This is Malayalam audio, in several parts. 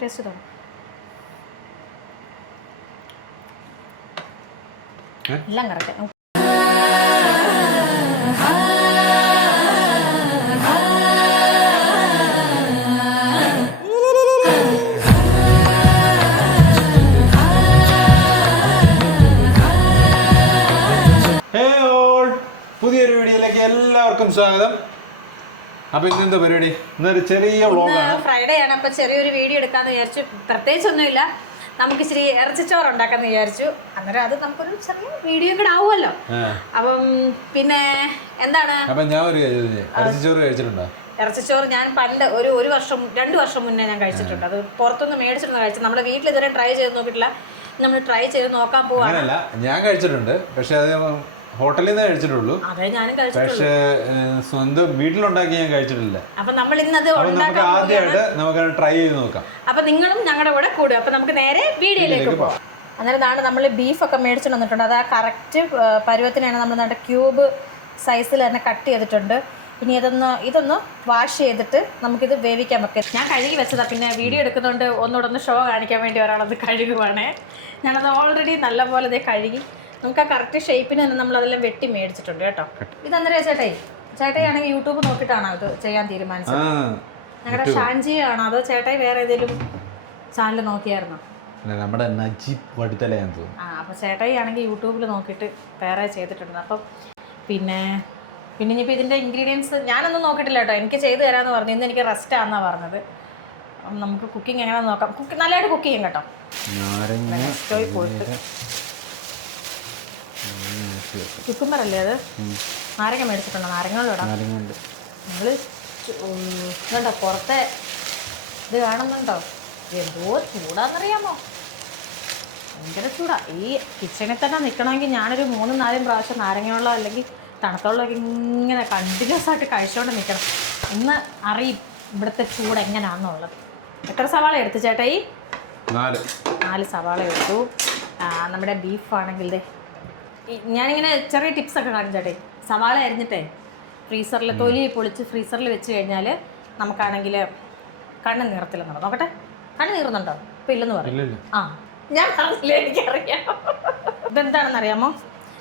ടേസ്റ്റ് തോന്നും. എല്ലാം കറക്റ്റ്. പുതിയൊരു വീഡിയോയിലേക്ക് എല്ലാവർക്കും സ്വാഗതം. അപ്പൊ ഇന്നെന്താ പരിപാടി? ഇന്നൊരു ചെറിയ വ്ളോഗാണ്. ഫ്രൈഡേ ആണ്. അപ്പൊ ചെറിയൊരു വീഡിയോ എടുക്കാന്ന് വിചാരിച്ചു. പ്രത്യേകിച്ചൊന്നുമില്ല, നമുക്ക് ഇച്ചിരി ഇറച്ചിച്ചോറ് ഉണ്ടാക്കാന്ന് വിചാരിച്ചു. അന്നേരം അത് നമുക്കൊരു ചെറിയ വീഡിയോ കൂടെ ആവുമല്ലോ. അപ്പം പിന്നെ എന്താണ്, അപ്പൊ ഞാൻ ഒരു ഇറച്ചിച്ചോറ് കഴിച്ചിട്ടുണ്ടോ? ഇറച്ചിച്ചോറ് ഞാൻ പണ്ട് ഒരു വർഷം 2 വർഷം മുന്നേ ഞാൻ കഴിച്ചിട്ടുണ്ട്. അത് പുറത്തുനിന്ന് മേടിച്ചിട്ടുണ്ട് കഴിച്ചത്. നമ്മുടെ വീട്ടിൽ ഇതുവരെ ട്രൈ ചെയ്ത് നോക്കിയിട്ടില്ല. നമ്മൾ ട്രൈ ചെയ്ത് നോക്കാൻ പോവാണ്. ഞാൻ കഴിച്ചിട്ടുണ്ട്, പക്ഷെ അത് ഹോട്ടലിൽ നിന്ന് കഴിച്ചിട്ടുള്ളൂ. അതെ, ഞാനും കഴിച്ചിട്ടുള്ളൂ. പക്ഷെ സ്വന്തം വീട്ടിലുണ്ടാക്കി ഞാൻ കഴിച്ചിട്ടില്ല. അപ്പൊ നമ്മൾ ഇന്നത് നമുക്ക് ആദ്യമായിട്ട് നമുക്ക് ട്രൈ ചെയ്ത് നോക്കാം. അപ്പൊ നിങ്ങളും ഞങ്ങളുടെ കൂടെ കൂടും. അപ്പൊ നമുക്ക് നേരെ വീഡിയോയിലേക്ക് പോകാം. അന്നേരം നമ്മൾ ബീഫൊക്കെ മേടിച്ചിട്ട് വന്നിട്ടുണ്ട്. അത് ആ കറക്റ്റ് പരുവത്തിനാണ് നമ്മൾ നല്ല ക്യൂബ് സൈസിൽ തന്നെ കട്ട് ചെയ്തിട്ടുണ്ട്. ഇനി ഇതൊന്ന് വാഷ് ചെയ്തിട്ട് നമുക്കിത് വേവിക്കാൻ വെക്കാം. ഞാൻ കഴുകി വെച്ചതാ, പിന്നെ വീഡിയോ എടുക്കുന്നതുകൊണ്ട് ഒന്നുകൂടെ ഷോ കാണിക്കാൻ വേണ്ടി ഒരാളത് കഴുകുവാണേ. ഞാനത് ഓൾറെഡി നല്ലപോലെ ഇതേ കഴുകി നമുക്ക് ആ കറക്റ്റ് ഷേപ്പിന് തന്നെ നമ്മളതെല്ലാം വെട്ടി മേടിച്ചിട്ടുണ്ട് കേട്ടോ. ഇതന്നേരം ചേട്ടായി ആണെങ്കിൽ യൂട്യൂബ് നോക്കിയിട്ടാണോ ഇത് ചെയ്യാൻ തീരുമാനിച്ചത്? ഞങ്ങളുടെ ഷാൻജിയാണോ അതോ ചേട്ടായി വേറെ ഏതെങ്കിലും ചാനൽ നോക്കിയായിരുന്നോ? നമ്മുടെ നജീബ് വടുത്തലയാന്ന് തോന്നുന്നു. അപ്പോൾ ചേട്ടായി ആണെങ്കിൽ യൂട്യൂബിൽ നോക്കിയിട്ട് വേറെ ചെയ്തിട്ടുണ്ട്. അപ്പം പിന്നെ ഇനിയിപ്പോൾ ഇതിൻ്റെ ഇൻഗ്രീഡിയൻസ് ഞാനൊന്നും നോക്കിയിട്ടില്ല കേട്ടോ. എനിക്ക് ചെയ്ത് തരാമെന്ന് പറഞ്ഞു. ഇന്ന് എനിക്ക് റെസ്റ്റ് ആണെന്നാണ് പറഞ്ഞത്. അപ്പം നമുക്ക് കുക്കിംഗ് എങ്ങനെയാണെന്ന് നോക്കാം. നല്ലതായിട്ട് കുക്ക് ചെയ്യും കേട്ടോ. സ്റ്റോയിൽ പോയിട്ട് കുക്കുമ്പറല്ലേ അത്? നാരങ്ങ മേടിച്ചിട്ടുണ്ടോ? നാരങ്ങളുണ്ടോ? നിങ്ങൾ ഇതുണ്ടോ പുറത്തെ ഇത് കാണുന്നുണ്ടോ? എന്തോ ചൂടാന്നറിയാമോ? ഭയങ്കര ചൂടാ. ഈ കിച്ചണിൽ തന്നെ നിൽക്കണമെങ്കിൽ ഞാനൊരു 3-4 പ്രാവശ്യം നാരങ്ങ വെള്ളം അല്ലെങ്കിൽ തണുത്ത വെള്ളമൊക്കെ ഇങ്ങനെ കണ്ടിന്യൂസ് ആയിട്ട് കഴിച്ചുകൊണ്ട് നിൽക്കണം. ഇന്ന് അറിയും ഇവിടുത്തെ ചൂട് എങ്ങനെയാണെന്നുള്ളത്. എത്ര സവാള എടുത്തു ചേട്ടായി? 4 സവാള എടുത്തു. നമ്മുടെ ബീഫാണെങ്കിൽ ഞാനിങ്ങനെ ചെറിയ ടിപ്സൊക്കെ കാണും ചേട്ടേ. സവാള അരിഞ്ഞിട്ടേ ഫ്രീസറിൽ തൊലി പൊളിച്ച് ഫ്രീസറിൽ വെച്ച് കഴിഞ്ഞാൽ നമുക്കാണെങ്കിൽ കണ്ണ് നീറത്തില്ലെന്നുണ്ടോ? നോക്കട്ടെ, കണ്ണ് നീറുന്നുണ്ടോ? ഇപ്പം ഇല്ലെന്ന് പറയും. ഞാൻ പറഞ്ഞില്ല, എനിക്കറിയാം. ഇതെന്താണെന്ന് അറിയാമോ?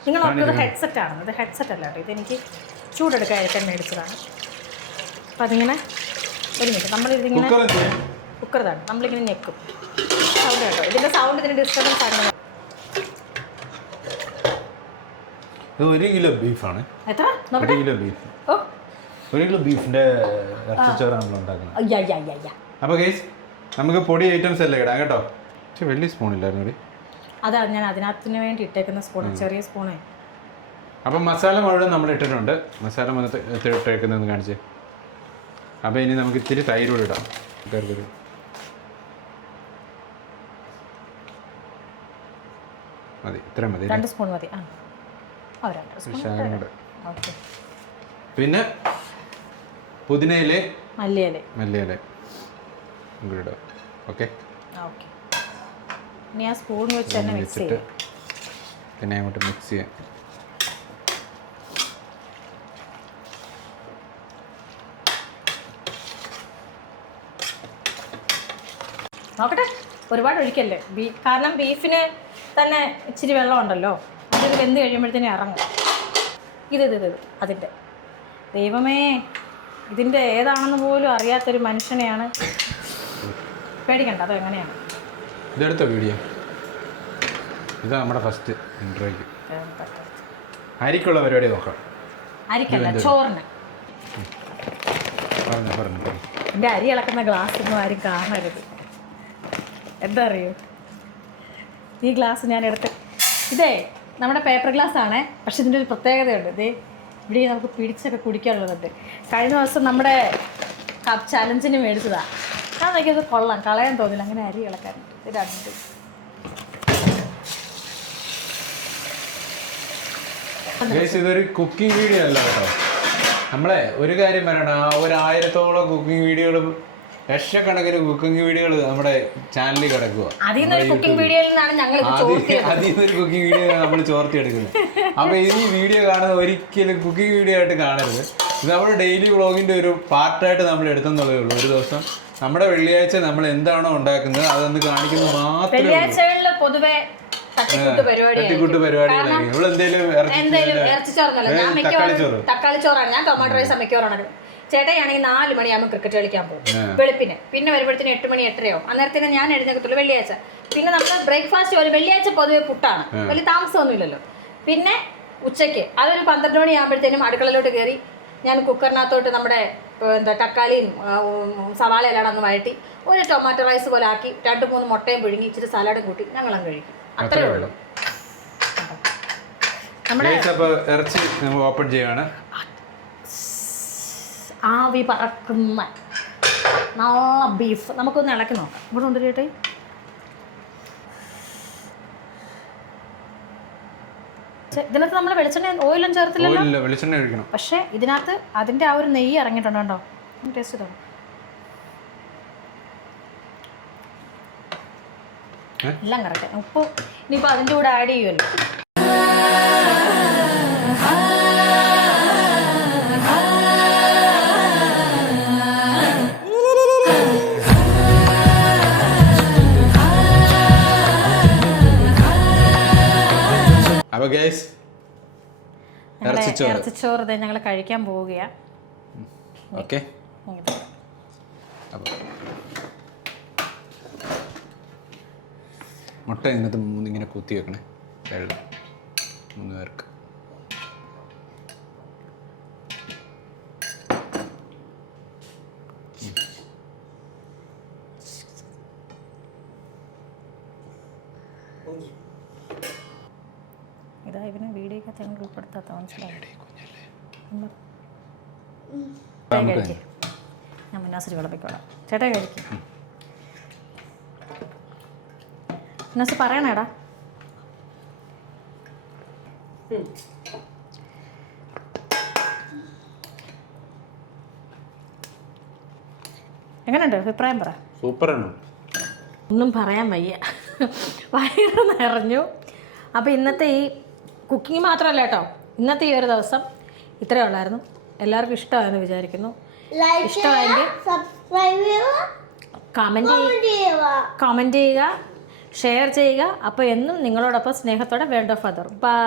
നിങ്ങൾ നോക്കുന്നത് ഹെഡ്സെറ്റ് ആണ്. ഇത് ഹെഡ്സെറ്റ് അല്ല കേട്ടോ, ഇതെനിക്ക് ചൂടെടുക്കാതിരിക്കാൻ മേടിച്ചതാണ്. അപ്പം അതിങ്ങനെ ഒരു മിനിറ്റ് നമ്മളിതിങ്ങനെ കുക്കറിതാണ് നമ്മളിങ്ങനെ ഞെക്കും. സൗണ്ട് കേട്ടോ, ഇതിൻ്റെ സൗണ്ട് ഇതിന് ഡിസ്റ്റർബൻസ് ആണ്. 1 കിലോ ബീഫാണ്. എത്ര? 1 കിലോ ബീഫ്. 1 കിലോ ബീഫിന്റെ ഇറച്ചിച്ചോറാണല്ലോ ഉണ്ടാക്കുന്നത്. അപ്പോൾ ഗൈസ് നമുക്ക് പൊടി ഐറ്റംസ് എല്ലാം ഇടാം കേട്ടോ. പക്ഷെ വലിയ സ്പൂണില്ലായിരുന്നു. അതാ ഞാൻ അതിനകത്തിന് വേണ്ടി ഇട്ടേക്കുന്ന സ്പൂൺ, ചെറിയ സ്പൂണേ. അപ്പം മസാല മുഴുവൻ നമ്മൾ ഇട്ടിട്ടുണ്ട്. മസാല ഇട്ടേക്കുന്നതെന്ന് കാണിച്ചേ. അപ്പോൾ ഇനി നമുക്ക് ഇത്തിരി തൈര് കൂടി ഇടാം. മതി, ഇത്രയും മതി. 2 സ്പൂൺ മതി. പിന്നെ പുതിനയില, മല്ലിയില കൂടി ഇടാം. ഓക്കെ, ഇനി ആ സ്പൂൺ വെച്ച് തന്നെ മിക്സ് ചെയ്യാം. പിന്നെ അങ്ങോട്ട് മിക്സ് ചെയ്യാം. നോക്കട്ടെ, ഒരുപാട് ഒഴിക്കല്ലേ. കാരണം ബീഫിന് തന്നെ ഇച്ചിരി വെള്ളം ഉണ്ടല്ലോ. അതിൽ വെന്ത് കഴിയുമ്പോഴത്തേനും ഇറങ്ങും. ഇത് അതിൻ്റെ ദൈവമേ, ഇതിൻ്റെ ഏതാണെന്ന് പോലും അറിയാത്തൊരു മനുഷ്യനെയാണ്. പേടിക്കണ്ട, അത് എങ്ങനെയാണ്. ഇതെടുത്ത വീഡിയോ ഇത് നമ്മുടെ ഫസ്റ്റ് ഇൻട്രോയ്ക്ക്. അരിക്കുള്ള പരിപാടി നോക്കാം. അരിക്കല്ല, ചോറിന്. എൻ്റെ അരി ഇളക്കുന്ന ഗ്ലാസ് ഒന്നും ആരും കാണരുത്. എന്താ അറിയോ, ഈ ഗ്ലാസ് ഞാൻ എടുത്ത് ഇതേ നമ്മുടെ പേപ്പർ ഗ്ലാസ് ആണേ. പക്ഷെ ഇതിൻ്റെ ഒരു പ്രത്യേകതയുണ്ട്. ഇതേ ഇവിടെ നമുക്ക് പിടിച്ചൊക്കെ കുടിക്കാനുള്ളതുണ്ട്. കഴിഞ്ഞ ദിവസം നമ്മുടെ കപ്പ് ചലഞ്ചിന് മേടിച്ചതാണ്. ഞാൻ നോക്കിയത് കൊള്ളാം, കളയാൻ തോന്നില്ല. അങ്ങനെ അരി ഇളക്കാനുണ്ട്. ഇത് 2 ഇതൊരു കുക്കിംഗ് വീഡിയോ അല്ല കേട്ടോ. നമ്മളെ ഒരു കാര്യം പറയണം, 1000-ഓളം കുക്കിംഗ് വീഡിയോകളും ലക്ഷക്കണക്കിന് കുക്കിംഗ് വീഡിയോകൾ നമ്മുടെ ചാനലിൽ കിടക്കുക. അതിൽ നിന്നൊരു കുക്കിംഗ് വീഡിയോ നമ്മൾ ചോർത്തിയെടുക്കുന്നത്. അപ്പൊ ഈ വീഡിയോ കാണുന്നത് ഒരിക്കലും കുക്കിംഗ് വീഡിയോ ആയിട്ട് കാണരുത്. ഇത് നമ്മുടെ ഡെയിലി വ്ളോഗിന്റെ ഒരു പാർട്ടായിട്ട് നമ്മൾ എടുക്കുന്നുള്ളതേ ഉള്ളൂ. ഒരു ദിവസം നമ്മുടെ വെള്ളിയാഴ്ച നമ്മൾ എന്താണോ ഉണ്ടാക്കുന്നത് അതൊന്ന് കാണിക്കുന്നത് മാത്രമേ. വെള്ളിയാഴ്ചകളിൽ പൊതുവെ തട്ടിക്കൂട്ട് പരിപാടികളായിരിക്കും. ഇവിടെ എന്തെങ്കിലും ഇറച്ചിച്ചോറന്നല്ലോ. ഞാൻ മിക്കവാറും തക്കാളി ചോറാണ്, ഞാൻ ടൊമാറ്റോ റൈസ് മിക്കവാറാണ്. ചേട്ടയാണെങ്കിൽ 4 മണിയാകുമ്പോൾ ക്രിക്കറ്റ് കളിക്കാൻ പോകും വെളുപ്പിന്. പിന്നെ വരുമ്പോഴത്തേന് 8 മണി 8:30 അന്നേരത്തിന് ഞാൻ എഴുന്നേക്കത്തുള്ളൂ വെള്ളിയാഴ്ച. പിന്നെ നമ്മൾ ബ്രേക്ക്ഫാസ്റ്റ് പോലെ വെള്ളിയാഴ്ച പൊതുവെ പുട്ടാണ്, വലിയ താമസമൊന്നുമില്ലല്ലോ. പിന്നെ ഉച്ചയ്ക്ക് അതൊരു 12 മണിയാകുമ്പോഴത്തേനും അടുക്കളയിലോട്ട് കയറി ഞാൻ കുക്കറിനകത്തോട്ട് നമ്മുടെ തക്കാളിയും സവാളയെല്ലാം ഒന്ന് വഴറ്റി ഒരു ടൊമാറ്റോ റൈസ് പോലെ ആക്കി 2-3 മുട്ടയും പുഴുങ്ങി ഇച്ചിരി സലാഡും കൂട്ടി ഞങ്ങളും കഴിക്കും. അത്രേ ഉള്ളൂ. നമ്മുടെ ഇറച്ചി നമ്മൾ ഓപ്പൺ ചെയ്യാണ്. ആവി പറക്കുന്ന നല്ല ബീഫ് നമുക്കൊന്ന് ഇളക്കി നോക്കാം. ഇവിടെ ഉണ്ട് ചേട്ടേ. ഇതിനകത്ത് നമ്മൾ വെളിച്ചെണ്ണ ഓയിലും ചേർത്തില്ലല്ലോ. വെളിച്ചെണ്ണ ഒഴിക്കണം. പക്ഷെ ഇതിനകത്ത് അതിന്റെ ആ ഒരു നെയ്യ് ഇറങ്ങിയിട്ടുണ്ട് കേട്ടോ. ടേസ്റ്റ് ചെയ്തോ. എല്ലാം കറക്റ്റ്. ഉപ്പ് ഇനിയിപ്പോൾ അതിൻ്റെ കൂടെ ആഡ് ചെയ്യുമല്ലോ. അപ്പോൾ ഗൈസ് ഇറച്ചിച്ചോറ് ഞങ്ങൾ കഴിക്കാൻ പോവുകയാണ്. ഓക്കെ. അപ്പോൾ മുട്ട ഇന്നത്തെ 3 ഇങ്ങനെ കുത്തി വെക്കണേ. വെള്ളം 3 പേർക്ക്. ഇതാ ഇവന് വീഡിയോക്കകത്ത് ഞങ്ങൾ ഉൾപ്പെടുത്താത്ത മനസ്സിലായി. ഞാൻ മുന്നാസിരി വിളപ്പിക്കോളാം. ചേട്ടാ കഴിക്കും. മുന്നാസ് പറയണേടാ. എങ്ങനെയുണ്ട് അഭിപ്രായം പറ. സൂപ്പറാണ്. ഒന്നും പറയാൻ വയ്യ, വയറ് നിറഞ്ഞു. അപ്പോൾ ഇന്നത്തെ ഈ കുക്കിംഗ് മാത്രമല്ല കേട്ടോ, ഇന്നത്തെ ഈ ഒരു ദിവസം ഇത്രയേ ഉള്ളായിരുന്നു. എല്ലാവർക്കും ഇഷ്ടമായെന്ന് വിചാരിക്കുന്നു. ഇഷ്ടമായെങ്കിൽ കമൻറ്റ് ചെയ്യുക, ഷെയർ ചെയ്യുക. അപ്പോൾ എന്നും നിങ്ങളോടൊപ്പം സ്നേഹത്തോടെ വേൾഡ് ഓഫ് ഫാദർ. ബൈ.